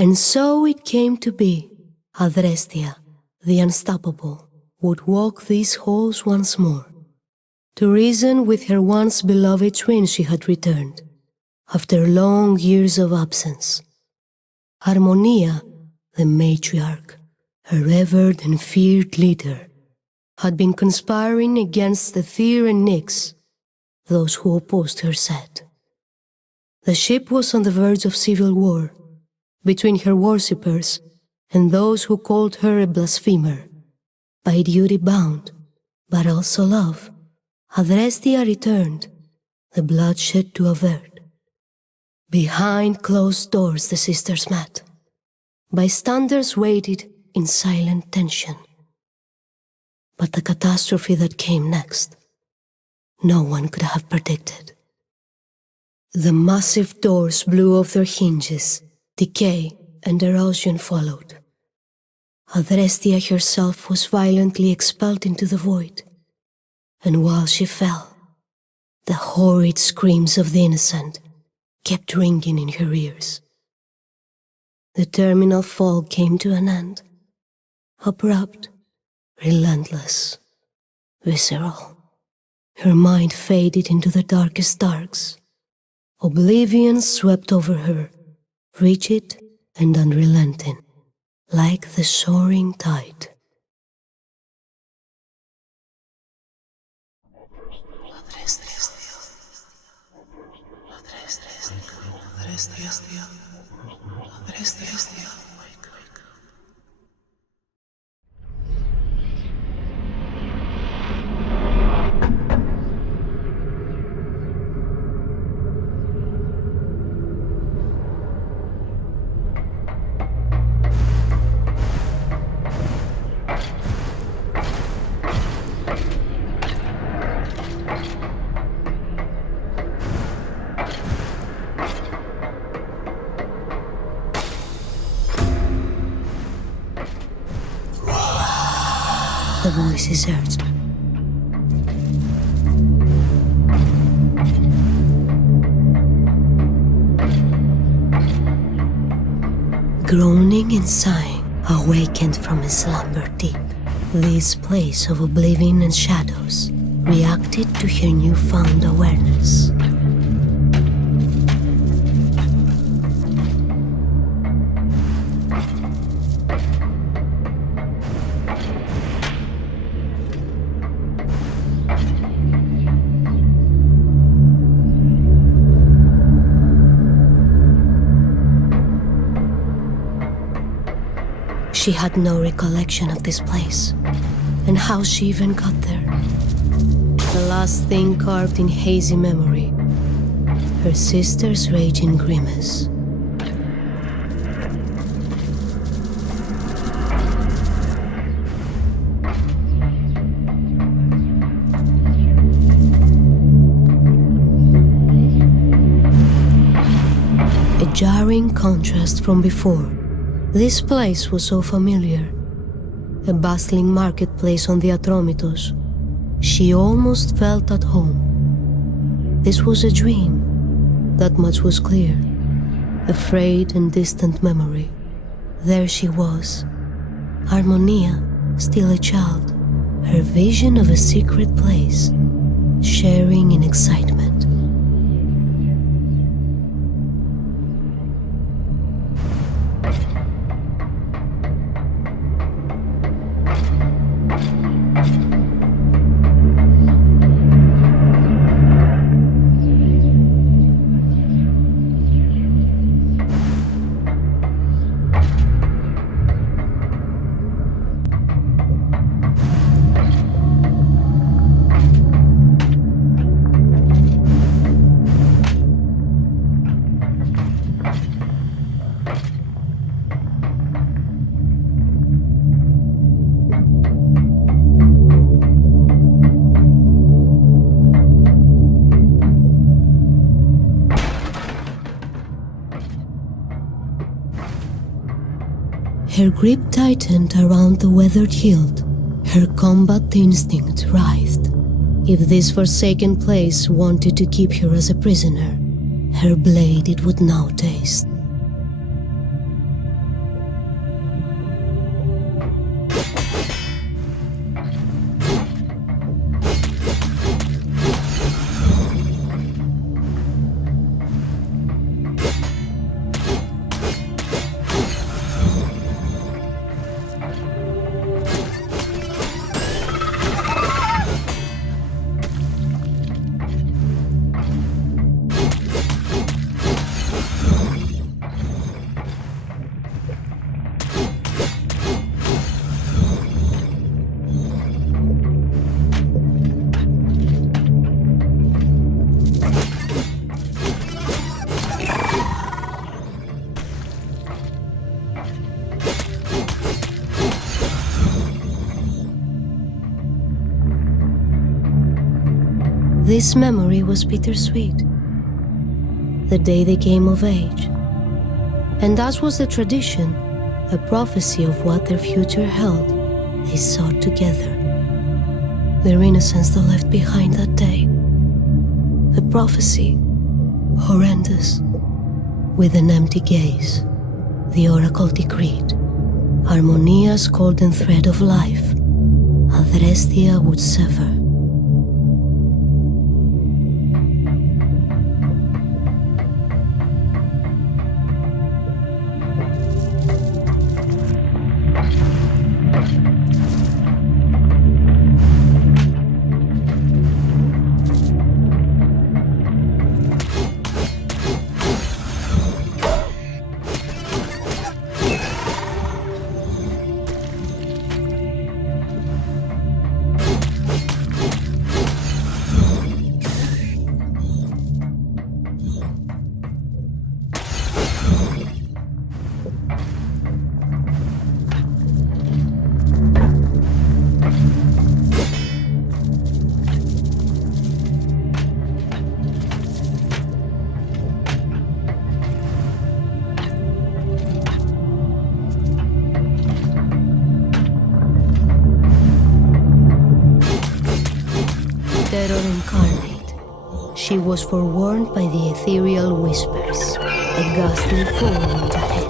And so it came to be. Adrestia, the unstoppable, would walk these halls once more. To reason with her once beloved twin she had returned, after long years of absence. Harmonia, the matriarch, her revered and feared leader, had been conspiring against the Tyr and Nyx, those who opposed her set. The ship was on the verge of civil war, between her worshippers and those who called her a blasphemer, by duty bound, but also love. Adrestia returned, the bloodshed to avert. Behind closed doors the sisters met. Bystanders waited in silent tension. But the catastrophe that came next, no one could have predicted. The massive doors blew off their hinges, decay and erosion followed. Adrestia herself was violently expelled into the void, and while she fell, the horrid screams of the innocent kept ringing in her ears. The terminal fall came to an end, abrupt, relentless, visceral. Her mind faded into the darkest darks. Oblivion swept over her, rigid and unrelenting, like the soaring tide. The voices urged. Groaning and sighing, awakened from his slumber deep, this place of oblivion and shadows reacted to her newfound awareness. She had no recollection of this place, and how she even got there. The last thing carved in hazy memory, her sister's raging grimace. A jarring contrast from before. This place was so familiar, a bustling marketplace on the Atromitos. She almost felt at home. This was a dream, that much was clear, a frayed and distant memory. There she was, Harmonia, still a child, her vision of a secret place, sharing in excitement. Her grip tightened around the weathered hilt. Her combat instinct writhed. If this forsaken place wanted to keep her as a prisoner, her blade it would now taste. This memory was bittersweet. The day they came of age. And as was the tradition, a prophecy of what their future held, they sought together. Their innocence they left behind that day. The prophecy, horrendous. With an empty gaze, the oracle decreed, Harmonia's golden thread of life, Adrestia would sever. Terror incarnate, she was forewarned by the ethereal whispers, a ghastly fall into head.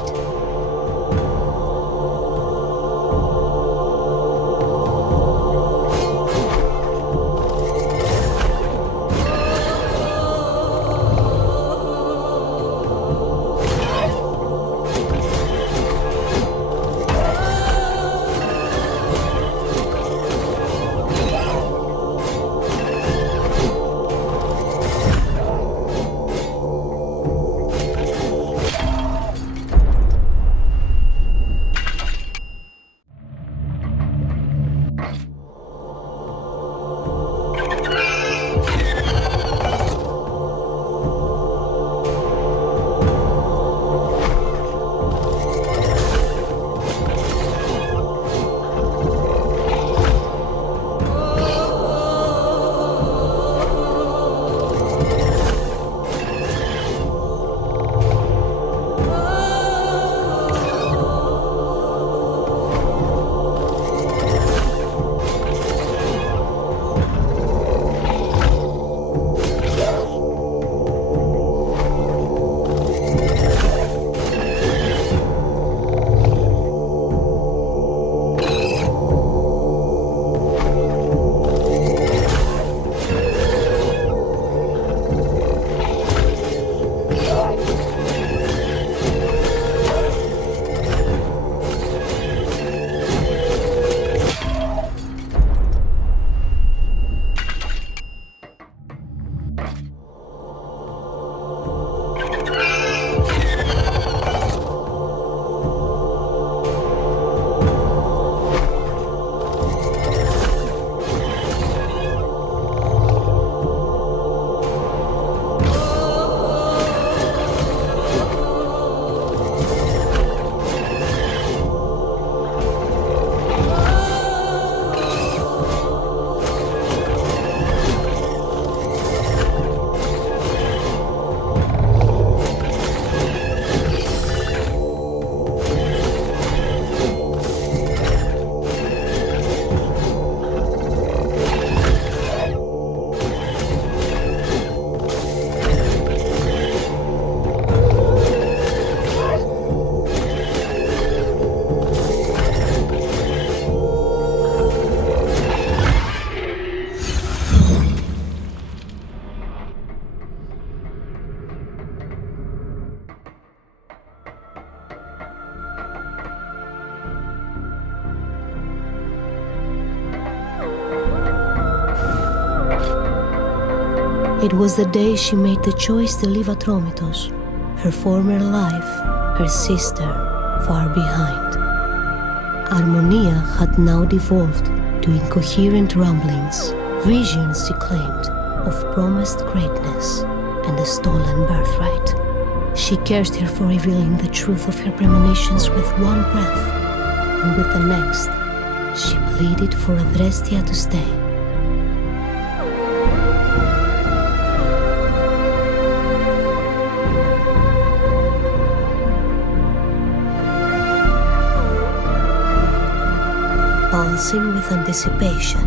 It was the day she made the choice to leave Atromitos, her former life, her sister, far behind. Harmonia had now devolved to incoherent rumblings, visions she claimed of promised greatness and a stolen birthright. She cursed her for revealing the truth of her premonitions with one breath, and with the next, she pleaded for Adrestia to stay. pulsing with anticipation.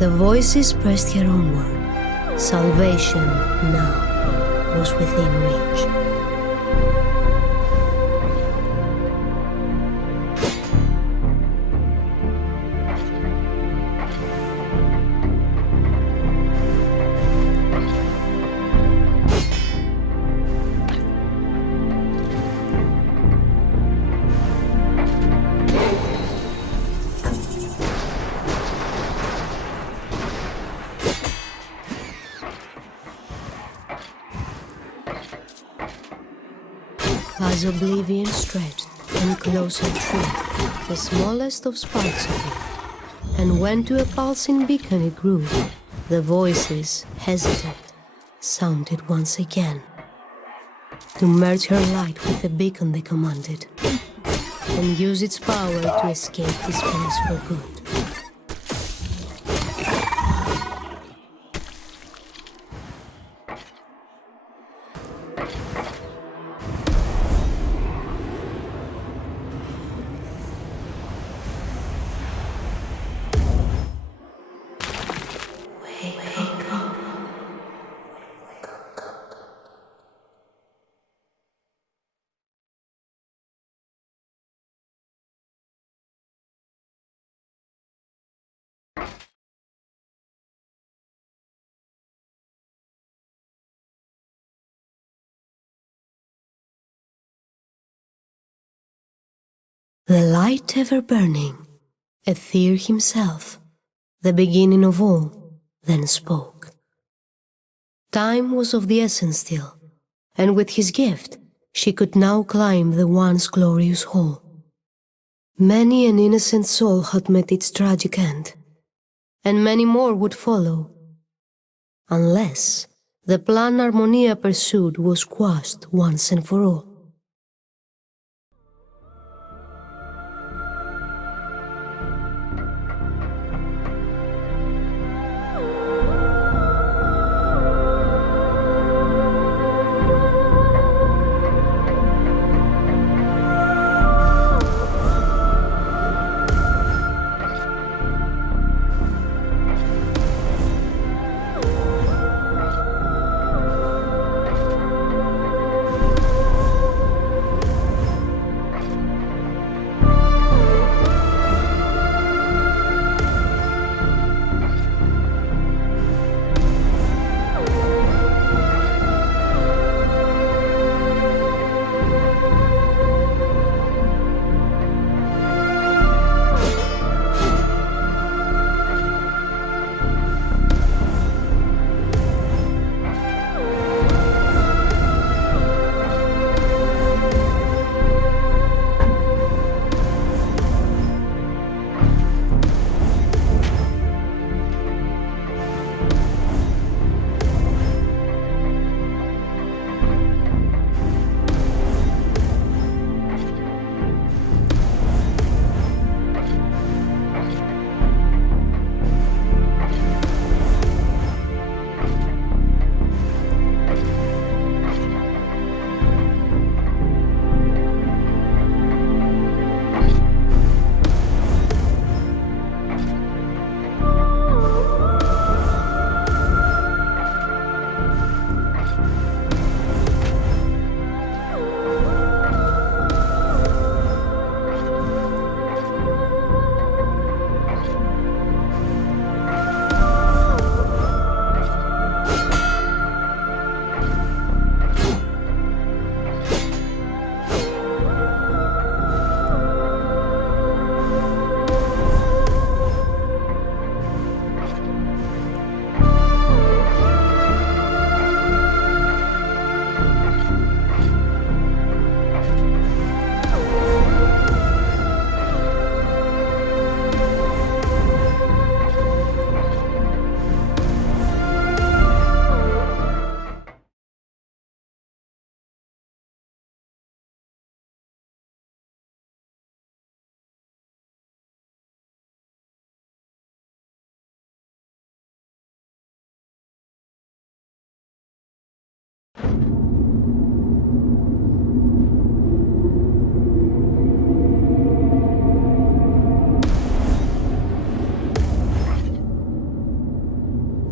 The voices pressed her onward. Salvation now was within reach. As oblivion stretched and closer drew, the smallest of sparks appeared, and when to a pulsing beacon it grew, the voices, hesitant, sounded once again. To merge her light with the beacon they commanded, and use its power to escape this place for good. The light ever burning, Aether himself, the beginning of all, then spoke. Time was of the essence still, and with his gift she could now climb the once glorious hall. Many an innocent soul had met its tragic end, and many more would follow, unless the plan Harmonia pursued was quashed once and for all.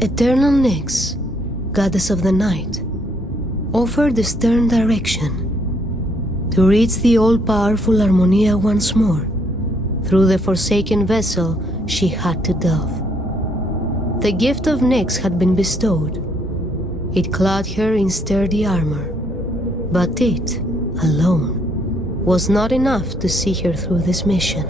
Eternal Nyx, goddess of the night, offered a stern direction: to reach the all-powerful Harmonia once more. Through the forsaken vessel she had to delve. The gift of Nyx had been bestowed. It clad her in sturdy armor, but it, alone, was not enough to see her through this mission.